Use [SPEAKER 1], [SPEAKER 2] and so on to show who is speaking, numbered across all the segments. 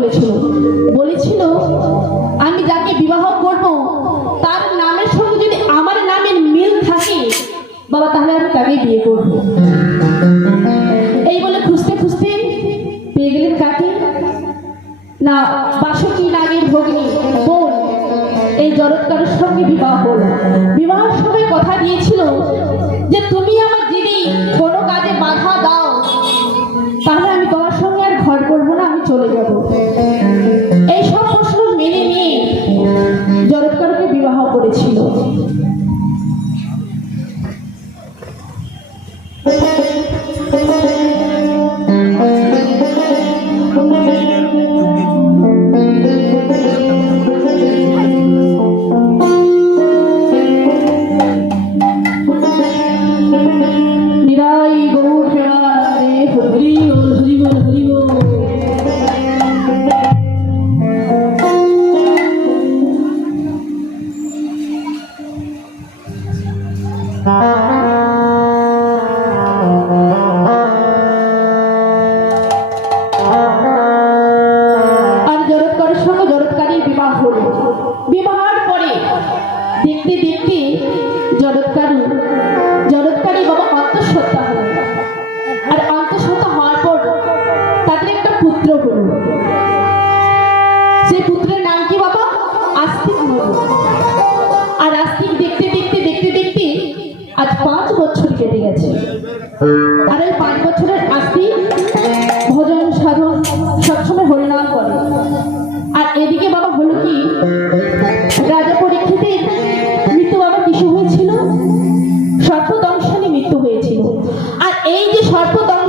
[SPEAKER 1] বলেছিল। বলেছিল, আমি যাকে বিবাহ করব, তার নামের সঙ্গে যদি আমার নামের মিল থাকে, বাবা, তাহলে আমি তাকে বিয়ে করব। এই বলে খুঁজতে খুঁজতে পেয়ে গেলেন কাকে। না বাসকি নামের ভগ্নি বোন এই জরৎকার সঙ্গে বিবাহ হল বিবাহ সময় কথা দিয়েছিল যে, তুমি আমার দিদি, কোনো কাজে বাধা আর বিবাহ বিবাহের পরে দেখতে দেখতে জরৎকারী জরৎকারী বাবা অন্তঃসত্ত্বা আর অন্তঃসত্ত্বা হওয়ার পর তাদের একটা পুত্র হল। সেই পুত্র গেছে আর এই পাঁচ বছরের আস্তি, ভজন সাধন সবসময় হরিনাম করে। আর এদিকে বাবা হলো কি? রাজা পরীক্ষিতে মৃত্যু বাবা কিছু হয়েছিল? সর্পদংশনে মৃত্যু হয়েছিল। আর এই যে সর্পদংশ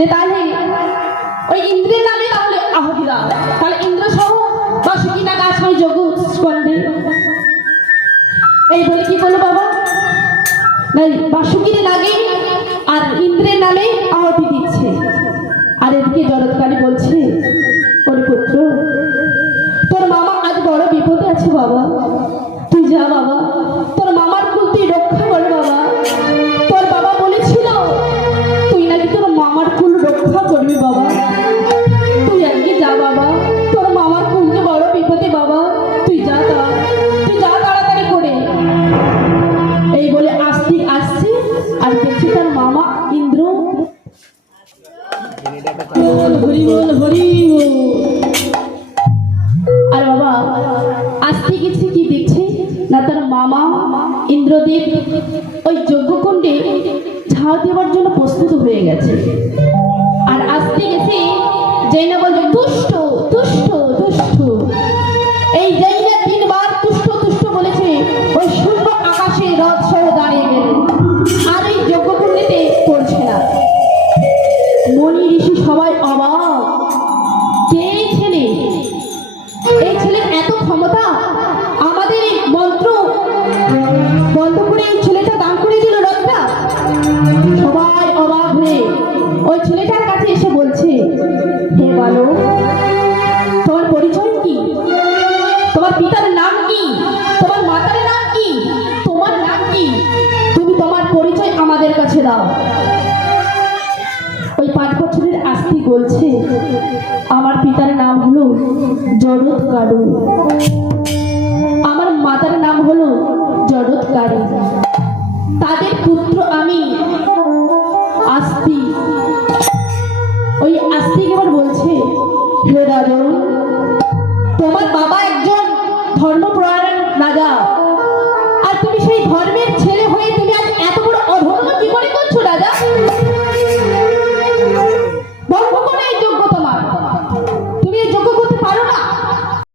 [SPEAKER 1] যে তাহলে ওই ইন্দ্রের নামে তাহলে আহুতি দাও তাহলে ইন্দ্র সহ দশ কিনা গাছ হয় যোগ করবে এই বলে কি বলো বাবা? বাসুকির লাগে আর ইন্দ্রের নামে আহতি দিচ্ছে। আর এদিকে জরৎকালী বলছে মামা ইন্দ্রদেব ওই যজ্ঞকুণ্ডে ঝাড় দেওয়ার জন্য প্রস্তুত হয়ে গেছে। আর আসতে গেছে জৈনা বলছে তুষ্ট তুষ্ট তুষ্ট। এই জৈনা তিনবার তুষ্ট তুষ্ট বলেছে, ওই শূন্য আকাশে রথ সহ দাঁড়িয়ে গেল। আর এই যজ্ঞকুণ্ডেতে পড়ছে না। মনি ঋষি সবাই অবাক বন্ধ করে এই ছেলেটা দান করে দিল রথটা। সবাই অবাক হয়ে ওই ছেলেটার কাছে এসে বলছে, হে বলো তোমার পরিচয় কি? তোমার পিতার নাম কি? তোমার মাতার নাম কি? তোমার নাম কি? তুমি তোমার পরিচয় আমাদের কাছে দাও। ওই পাঁচ বছরের আস্তি বলছে, আমার পিতার নাম হলো জরৎ কারু আমার মাতার নাম হলো জরৎ কারু তাদের পুত্র আমি, আস্তি। ওই আস্তি কেবল বলছে? হে দাদু তোমার বাবা একজন ধর্মপ্রাণ রাজা। আর তুমি সেই ধর্মের ছেলে হয়ে তুমি আজ এত বড় অধর্ম কি করে করছ রাজা?